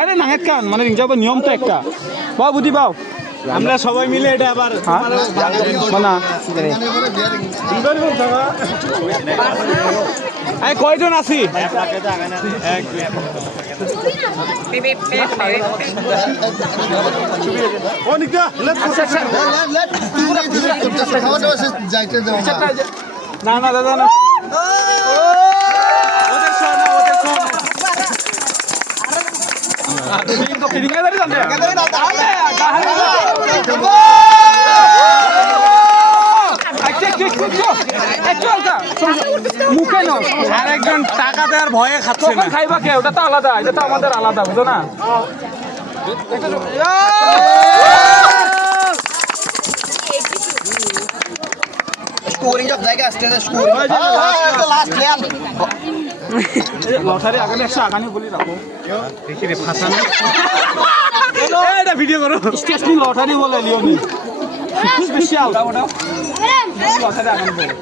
আরে না এক কান মানে রিংজাব নিয়ম তো একটা বাও বুদ্ধি বাও আমরা সবাই মিলে এটা আবার হ্যাঁ মানে এই কয়জন আছি না না দাদা না মুখে নাও আর একজন টাকা দেওয়ার ভয়ে খাচ্ছে না খাইবা কে ওটা তো আলাদা এটা তো আমাদের আলাদা বুঝো না স্কোরিং জায়গা আসছে স্কোর লাস্ট প্লেয়ার লটারি আগানে একশো আগানে বলি রাখো। দেখি রে ফাঁসানো এটা ভিডিও করো। স্টেজ লটারি বলে লিওনি স্পেশাল লটারি আগানে বলে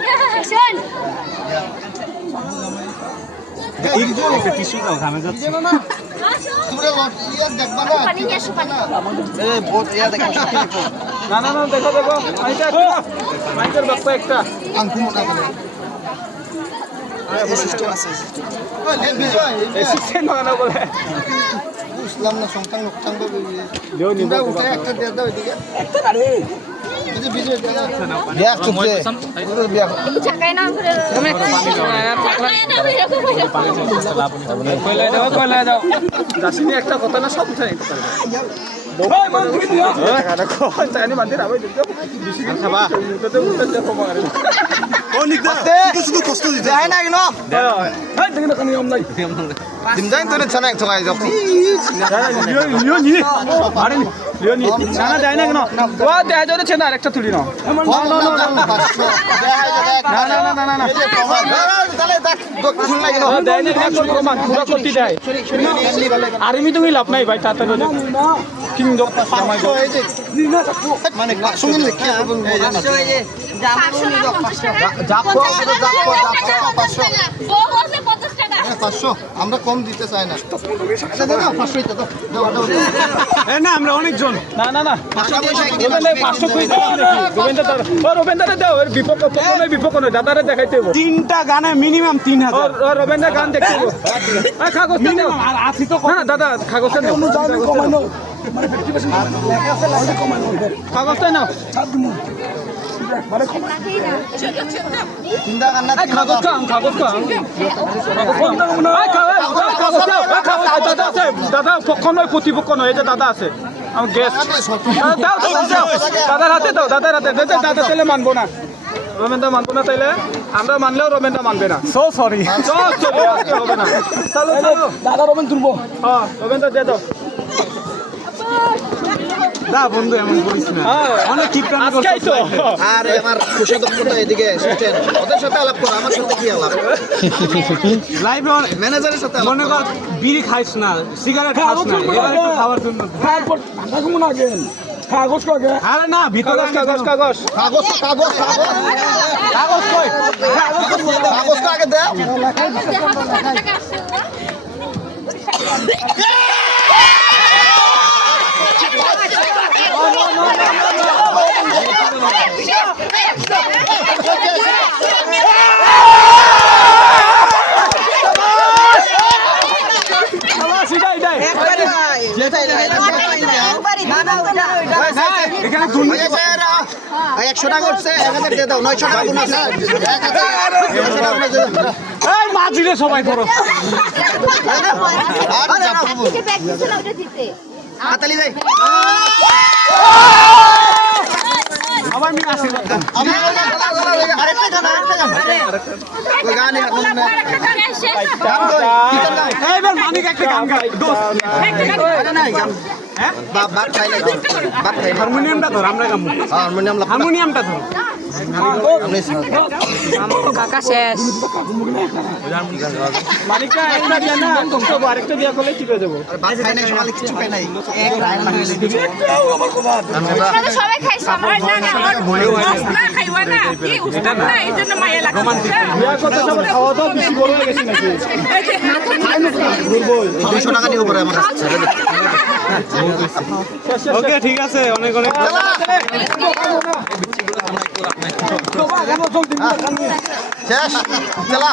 একটা টিস্যু দাও ঘামে যাচ্ছে না না না দেখো দেখো মাইকার বাপ্পা একটা এই সিস্টেম আছে এই সিস্টেম না বলে। বুঝলাম না সংখ্যা লোকটাং তোমরা উঠে একটা দিয়ে দাও এদিকে। একটা আরে একটা কথা না সব উঠে নিতে পারবে। টাকা রাখো চাইনি মাঝে রাখো বেশি খাবা। তো তো উঠে যাব মারে যাই না কিনো হাই দেখি না কানি অম নাই দিমজাইন তো ছানা এক ঠকাই যাও লিও লিও নি মারেন লিও নি না না যায় না কেন ও দেয়া জোরে ছেনা আরেকটা তুলি না না না না না না না না না তাহলে দেখ শুন লাগে ও দেয় না কেন প্রমাণ পুরো করতে দেয় আর্মি তুমি লাভ নাই ভাই তাড়াতাড়ি কিং জব জামাই মানে আমরা কম দিতে চাই না। না আমরা অনেকজন। না না না তিনটা গানে মিনিমাম তিন হাজার। রবীন্দ্র গান দেখতে দাদা খাগজ খাগজ না না, দাদা চিন্তা কাগজ কাগজ পক্ষ নয় প্রতিপক্ষ নয় এই যে দাদা আছে। আমার গেস্ট দাও দাও দাও। দাদার হাতে দাও দাদার হাতে। দাদা দাদা তাহলে মানবো না। রমেনদা মানবো না তাইলে? আমরা মানলেও রমেনদা মানবে না। সো সরি চল চল আজকে হবে না। চলো দাদা রমেন তুলবো। হ্যাঁ রমেনদা দিয়ে দাও। দা বন্ধু এমন করিস না অনেক আজকেই তো আরে আমার খুশি দক্ষতা এদিকে এসেছেন ওদের সাথে আলাপ করো আমার সাথে কি আলাপ লাইভে ম্যানেজারের সাথে আলাপ মনে কর বিড়ি খাইস না সিগারেট খাস না এবার একটু খাওয়ার জন্য আরে না ভিতরে কাগজ কাগজ কাগজ কাগজ কাগজ কাগজ কাগজ কই কাগজটা আগে দাও একশো টাকা উঠছে এক হাজার দিয়ে দাও নয়শো টাকা গুণ সবাই ধরো Oh! সবাই মিলে আশীর্বাদ দেন। আরেকটা গান আরেকটা গান। ওই গান এখন না? গান কই? গান। এইবার মানিক একটা গান গাই দোস্ত। আরে নাই গান। বাপ বাপ খাই নাই বাপ খাই হারমোনিয়ামটা ধর আমরা গামু হারমোনিয়াম হারমোনিয়ামটা ধর। কাকা শেষ। মালিকটা একটা দিয়ে না আরেকটা দিয়া করলে সবাই খাইছে আমার না না হয়ে দুইশো টাকা নিয়ে পরে আমার ওকে ঠিক আছে অনেক অনেক শেষ চালা।